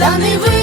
стани ви.